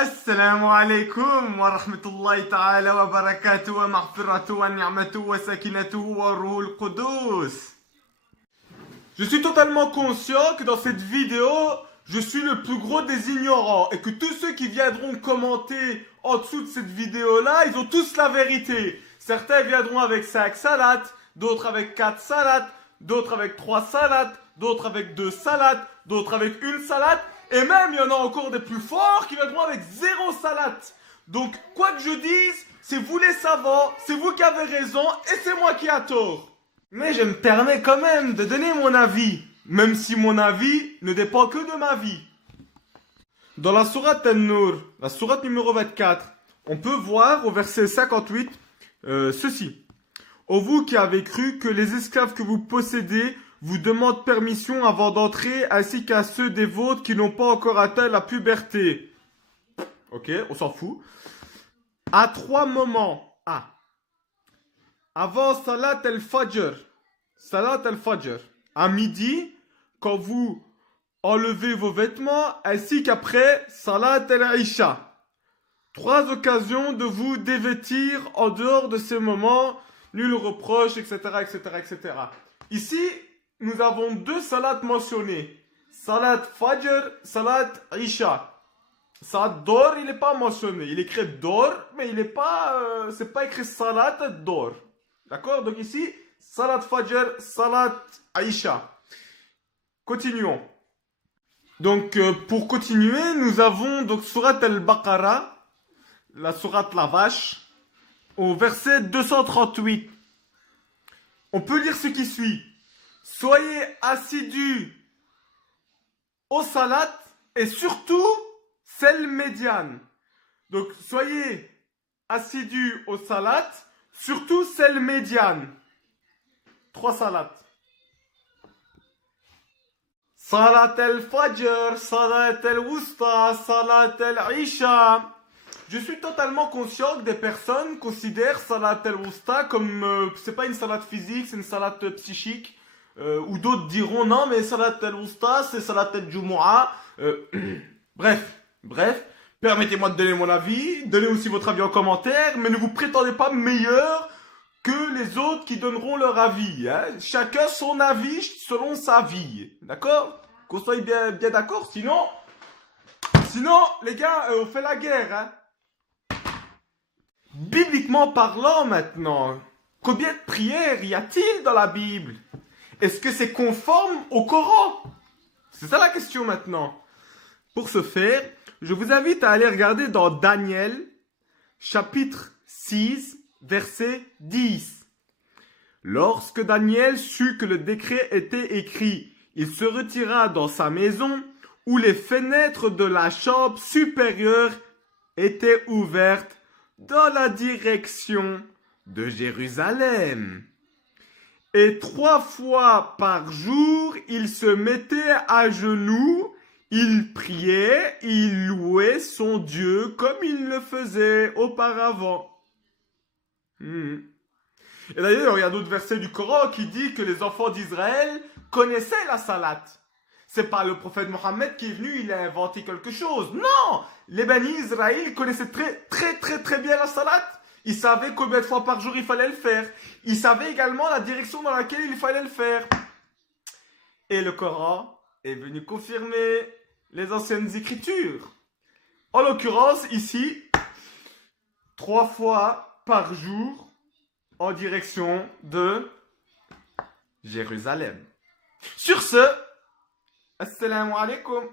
Assalamu alaikum wa rahmatullahi ta'ala wa barakatuh wa maghfiratuh wa ni'matuh wa sakinatuh wa ruhul qudus. Je suis totalement conscient que dans cette vidéo, je suis le plus gros des ignorants et que tous ceux qui viendront commenter en dessous de cette vidéo-là, ils ont tous la vérité. Certains viendront avec 5 salades, d'autres avec 4 salades, d'autres avec 3 salades, d'autres avec 2 salades, d'autres avec 1 salade. Et même, il y en a encore des plus forts qui viendront avec 0 salade. Donc, quoi que je dise, c'est vous les savants, c'est vous qui avez raison et c'est moi qui ai tort. Mais je me permets quand même de donner mon avis, même si mon avis ne dépend que de ma vie. Dans la sourate An-Nur, la sourate numéro 24, on peut voir au verset 58 ceci. Ô vous qui avez cru que les esclaves que vous possédez vous demandent permission avant d'entrer, ainsi qu'à ceux des vôtres qui n'ont pas encore atteint la puberté. Ok, on s'en fout. À 3 moments. Avant Salat al-Fajr. Salat al-Fajr. À midi, quand vous enlevez vos vêtements, ainsi qu'après Salat al-Isha. 3 occasions de vous dévêtir en dehors de ces moments. Nul reproche, etc., etc., etc. Ici, nous avons 2 salats mentionnés. Salat Fajr, Salat Isha. Salat Dor, il n'est pas mentionné. Il est écrit Dor, mais il n'est pas, c'est pas écrit Salat Dor. D'accord? Donc ici, Salat Fajr, Salat Isha. Continuons. Donc, pour continuer, nous avons donc Surat al-Baqarah, la Surat la vache, au verset 238. On peut lire ce qui suit. Soyez assidus au salat et surtout celle médiane. Donc soyez assidus au salat, surtout celle médiane. 3 salats. Salat al-Fajr, Salat al-Wusta, Salat al-Isha. Je suis totalement conscient que des personnes considèrent Salat al-Wusta comme c'est pas une salade physique, c'est une salade psychique. Ou d'autres diront non mais Salat al-Wusta c'est Salat al-Jumu'ah. Bref, permettez-moi de donner mon avis, donnez aussi votre avis en commentaire, mais ne vous prétendez pas meilleur que les autres qui donneront leur avis. Hein. Chacun son avis selon sa vie, d'accord? Qu'on soit bien d'accord, sinon les gars, on fait la guerre. Hein. Bibliquement parlant maintenant, combien de prières y a-t-il dans la Bible? Est-ce que c'est conforme au Coran? C'est ça la question maintenant. Pour ce faire, je vous invite à aller regarder dans Daniel, chapitre 6, verset 10. Lorsque Daniel sut que le décret était écrit, il se retira dans sa maison où les fenêtres de la chambre supérieure étaient ouvertes dans la direction de Jérusalem. Et 3 fois par jour, il se mettait à genoux, il priait, il louait son Dieu comme il le faisait auparavant. Et d'ailleurs, il y a d'autres versets du Coran qui disent que les enfants d'Israël connaissaient la salat. C'est pas le prophète Mohammed qui est venu, il a inventé quelque chose. Non! Les bénis Israël connaissaient très bien la salat. Ils savaient combien de fois par jour il fallait le faire. Ils savaient également la direction dans laquelle il fallait le faire. Et le Coran est venu confirmer les anciennes écritures. En l'occurrence, ici, 3 fois par jour en direction de Jérusalem. Sur ce, assalamu alaikum.